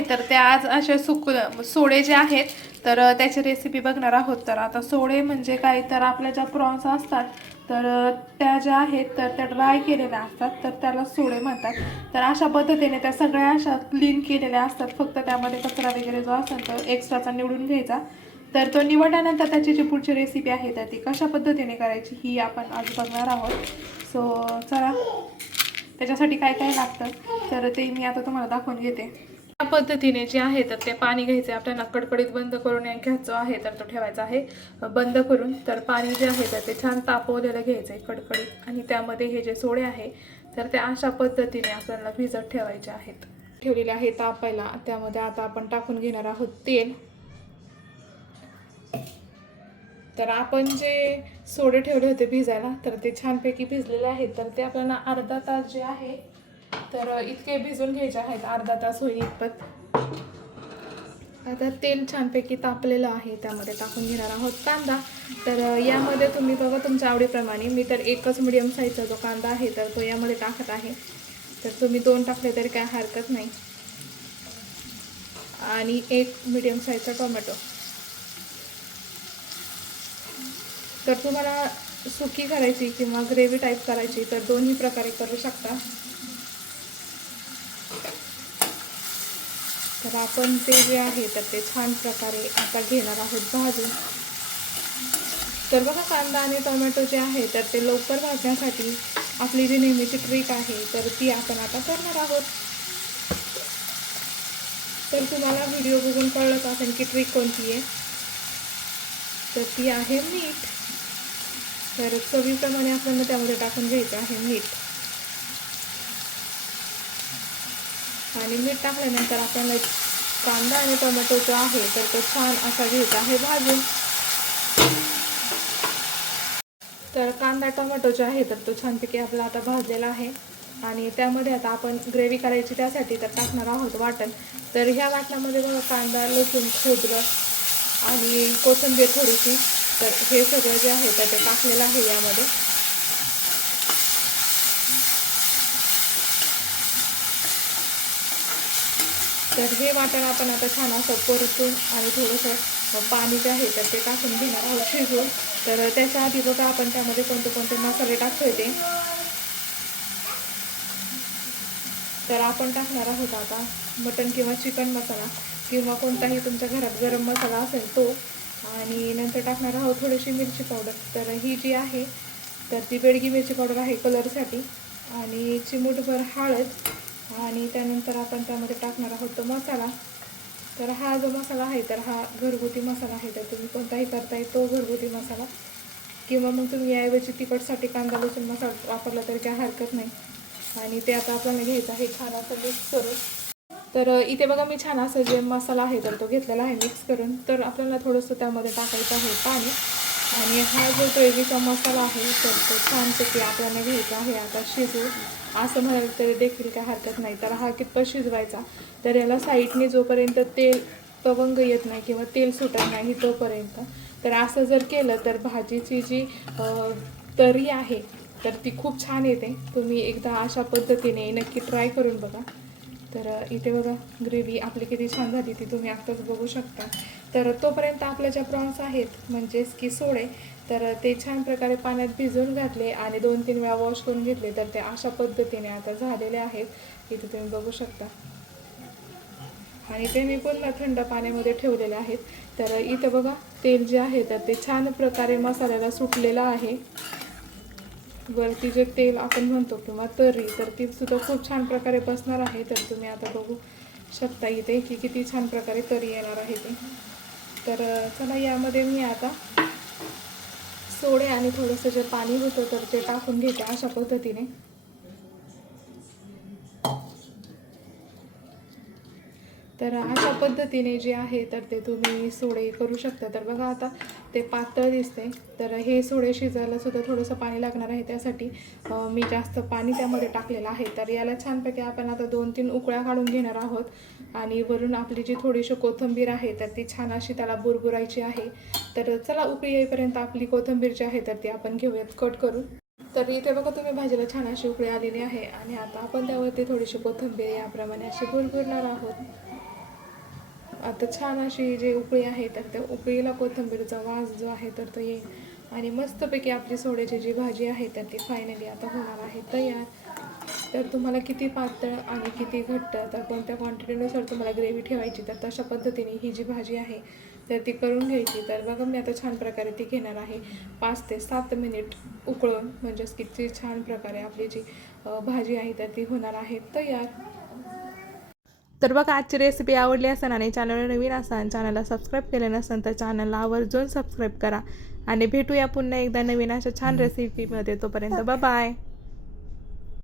आहे तर त्या आज अशा सुक सोडे जे आहेत तर त्याची रेसिपी बघणार आहोत. तर आता सोडे म्हणजे काय? तर आपल्या ज्या प्रॉन्स असतात तर त्या ज्या आहेत तर त्या ड्राय केलेल्या असतात तर त्याला सोडे म्हणतात. तर अशा पद्धतीने त्या सगळ्या अशा क्लीन केलेल्या असतात. फक्त त्यामध्ये कचरा वगैरे जो असेल तो एक्स्ट्राचा निवडून घ्यायचा. तर तो निवडल्यानंतर त्याची जी पुढची रेसिपी आहे तर ती कशा पद्धतीने करायची ही आपण आज बघणार आहोत. सो चला. त्याच्यासाठी काय काय लागतं? तर ते मी आता तुम्हाला दाखवून घेते. या पद्धतीने जे आहे तर ते पाणी घ्यायचे आपल्याला कडकडीत बंद करून घ्यायचं आहे तर तो ठेवायचा आहे. बंद करून तर पाणी जे आहे तर ते छान तापवलेलं घ्यायचं आहे कडकडीत. आणि त्यामध्ये हे जे सोडे आहे तर ते अशा पद्धतीने आपल्याला भिजत ठेवायचे आहेत. ठेवलेले आहे तापायला. त्यामध्ये आता आपण टाकून घेणार आहोत तेल. तर आपण जे सोडे ठेवले होते भिजायला तर ते छानपैकी भिजलेले आहेत. तर ते आपल्याला अर्धा तास जे आहे तर इतके भिजून घ्यायचे आहेत अर्धा तास होईल इतपत. आता तेल छानपैकी तापलेलं आहे त्यामध्ये टाकून घेणार आहोत कांदा. तर यामध्ये तुम्ही बघा तुमच्या आवडीप्रमाणे मी तर एकच मिडियम साईजचा जो कांदा आहे तर तो यामध्ये टाकत आहे. तर तुम्ही दोन टाकले तरी काय हरकत नाही. आणि एक मिडियम साईजचा टोमॅटो. तर तुम्हाला सुकी करायची किंवा ग्रेव्ही टाईप करायची तर दोन्ही प्रकारे करू शकता. तर आपण ते जे आहे तर ते छान प्रकारे आता घेणार आहोत भाजून. तर बघा कांदा आणि टोमॅटो जे आहे तर ते लवकर भाजण्यासाठी आपली जी नेहमीची ट्रिक आहे तर ती आपण आता करणार आहोत. तर तुम्हाला व्हिडिओ बघून कळलंच असेल की ट्रिक कोणती आहे. तर ती आहे मीठ. तर चवीप्रमाणे आपल्याला त्यामध्ये टाकून घ्यायचं आहे मीठ. आणि मीठ टाकल्यानंतर आपल्याला कांदा आणि टोमॅटो जो आहे तर तो छान असा घ्यायचा आहे भाजून. तर कांदा टोमॅटो जो आहे तर तो छानपैकी आपला आता भाजलेला आहे. आणि त्यामध्ये आता आपण ग्रेव्ही करायची त्यासाठी तर टाकणार आहोत वाटण. तर ह्या वाटणामध्ये बघा कांदा लसूण खोबरं आणि कोथिंबीर थोडीशी. तर हे सगळं जे आहे तर ते टाकलेलं आहे यामध्ये. तर हे वाटण आपण आता छान असं परतून आणि थोडंसं पाणी जे आहे तर ते टाकून घेणार आहोत शिजवून. तर त्याच्या आधी बघा आपण त्यामध्ये कोणते कोणते मसाले टाकतोय ते. तर आपण टाकणार आहोत आता मटण किंवा चिकन मसाला किंवा कोणताही तुमच्या घरात गरम मसाला असेल तो. आणि नंतर टाकणार आहोत थोडीशी मिरची पावडर. तर ही जी आहे तर ती बेडगी मिरची पावडर आहे कलरसाठी आणि चिमूटभर हळद आणि त्यानंतर आपण त्यामध्ये टाकणार आहोत तो मसाला. तर हा जो मसाला आहे तर हा घरगुती मसाला आहे. तर तुम्ही कोणताही करताय तो घरगुती मसाला. किंवा मग तुम्ही याऐवजी तिखटसाठी कांदा लसूण मसाला वापरला तरी काय हरकत नाही. आणि ते आता आपल्याला घ्यायचं आहे छान असं मिक्स करून. तर इथे बघा मी छान असं जे मसाला आहे तर तो घेतलेला आहे मिक्स करून. तर आपल्याला थोडंसं त्यामध्ये टाकायचं आहे पाणी. आणि हा जो ग्रेव्हीचा मसाला आहे तर तो छानपैकी आपल्याला घ्यायचा आहे. आता शिजू. असं म्हणाल तरी देखील काय हरकत नाही. तर हा कितपत शिजवायचा? तर याला साईडने जोपर्यंत तेल पवंग येत नाही किंवा तेल सुटत नाही तोपर्यंत. तर असं जर केलं तर भाजीची जी तरी आहे तर ती खूप छान येते. तुम्ही एकदा अशा पद्धतीने नक्की ट्राय करून बघा. तर इथे बघा ग्रेव्ही आपली किती छान झाली ती तुम्ही आत्ताच बघू शकता. तर तोपर्यंत आपल्या ज्या प्रॉन्स आहेत म्हणजेच की सोडे तर ते छान प्रकारे पाण्यात भिजवून घातले आणि दोन तीन वेळा वॉश करून घेतले तर ते अशा पद्धतीने आता झालेले आहेत. इथे तुम्ही बघू शकता. आणि ते मी पुन्हा थंड पाण्यामध्ये ठेवलेले आहेत. तर इथं बघा तेल जे आहे तर ते छान प्रकारे मसाल्याला सुटलेलं आहे. वरती जे तेल आपण म्हणतो किंवा तर्री तर ती सुद्धा खूप छान प्रकारे बसणार आहे. तर तुम्ही आता बघू शकता इथे की किती छान प्रकारे तरी येणार आहे ते. तर चला यामध्ये मी आता सोडे आणि थोडंसं जे पाणी होतं तर ते टाकून घेते अशा पद्धतीने. तर अशा पद्धतीने जे आहे तर ते तुम्ही सोडे करू शकता. तर बघा आता ते पातळ दिसते. तर हे सोडे शिजायला सुद्धा थोडंसं पाणी लागणार आहे. त्यासाठी मी जास्त पाणी त्यामध्ये टाकलेलं आहे. तर याला छानपैकी आपण आता दोन तीन उकळ्या काढून घेणार आहोत. आणि वरून आपली जी थोडीशी कोथिंबीर आहे तर ती छान अशी त्याला बुरबुरायची आहे. तर चला उकळी येईपर्यंत आपली कोथिंबीर जी आहे तर ती आपण घेऊयात कट करून. तर इथे बघा तुम्ही भाजीला छान अशी उकळी आलेली आहे. आणि आता आपण त्यावरती थोडीशी कोथिंबीर याप्रमाणे अशी बुरबुरणार आहोत. आता छान अशी जे उकळी आहे तर त्या उकळीला कोथिंबीरचा वास जो आहे तर तो येईल. आणि मस्तपैकी आपली सोड्याची जी भाजी आहे तर ती फायनली आता होणार आहे तयार. तर तुम्हाला किती पातळ आणि किती घट्ट तर कोणत्या क्वांटिटीनुसार तुम्हाला ग्रेव्ही ठेवायची तर तशा पद्धतीने ही जी भाजी आहे तर ती करून घ्यायची. तर बघा मी आता छान प्रकारे ती घेणार आहे. पाच ते सात मिनिट उकळून म्हणजेच किती छान प्रकारे आपली जी भाजी आहे तर ती होणार आहे तयार. तर बघा आजची रेसिपी आवडली असेल आणि चॅनल नवीन असाल चॅनलला सबस्क्राईब केलं नसेल तर चॅनलला आवर्जून सबस्क्राईब करा. आणि भेटूया पुन्हा एकदा नवीन अशा छान रेसिपीमध्ये तोपर्यंत बाय